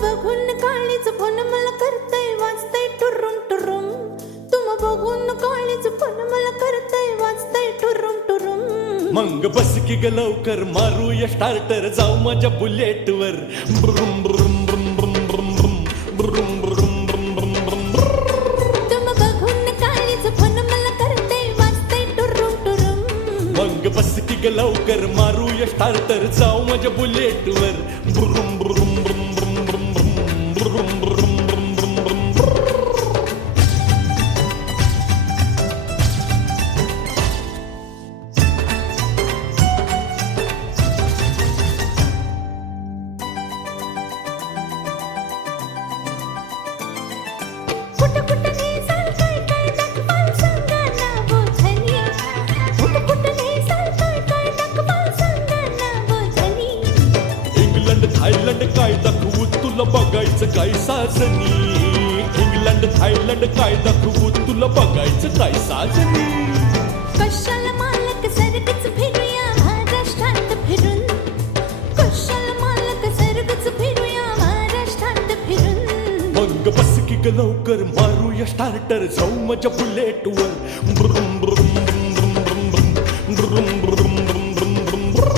बघून काळीच फोन मला करतय वाजतय टुरुम टुरुम. तुम बघून काळीच फोन मला करतय वाजतय टुरुम टुरुम. मग बस की ग लवकर मारूया स्टार्टर जाऊ माझ्या बुलेट वर. ब्रुम ब्रुम ब्रुम ब्रुम ब्रुम ब्रुम ब्रुम ब्रुम ब्रुम ब्रुम ब्रुम. तुम बघून काळीच फोन मला करतय वाजतय टुरुम टुरुम. मग बस की ग लवकर मारूया स्टार्टर जाऊ माझ्या बुलेट वर. ब्रुम ब्रुम ब्रुम ब्रुम ब्रुम ब्रुम ब्रुम ब्रुम ब्रुम ब्रुम ब्रुम ब्रुम. कुठं कुठं नेसाल काय काय दाखवाल सांगा ना बोधनी. कुठं कुठं नेसाल काय काय दाखवाल सांगा ना बोधनी. इंग्लंड थायलंड काय दाखवू तुला बघायचं काय साजनी. इंग्लंड थायलंड काय दाखवू तुला बघायचं काय साजनी. कशाला मालक सरगच फिरूया महाराष्ट्रात फिरून. कशाला मालक सरगच फिरूया महाराष्ट्रात फिरून. मग बस की ग लवकर मारूया स्टार्टर जाऊ माझ्या बुलेट वर. ब्रुम ब्रुम ब्रुम ब्रुम ब्रुम ब्रुम ब्रुम ब्रुम ब्रुम ब्रुम ब्रुम ब्रुम.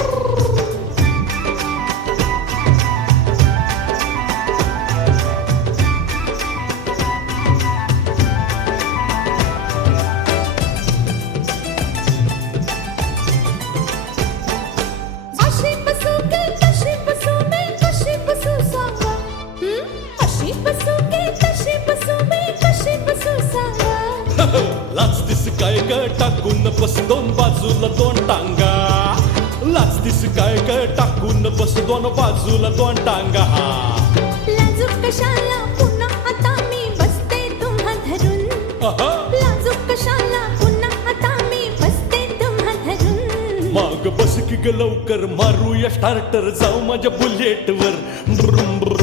अशी बसू की तशी बसू मी कशी बसू सांगा. अशी बसू की तशी बसू मी कशी बसू सांगा. लाचतीस काय ग टाकून बस दोन बाजूला दोन टांगा. लाचतीस काय ग टाकून बस दोन बाजूला दोन टांगा. लाजूक कशाला पुन्हा आता मी बसते तुम्हा धरून. लाजूक कशाला पुन्हा आता मी बसते तुम्हा धरून. मग बस की ग लवकर मारूया स्टार्टर जाऊ माझ्या बुलेट वर. ब्रुम ब्रुम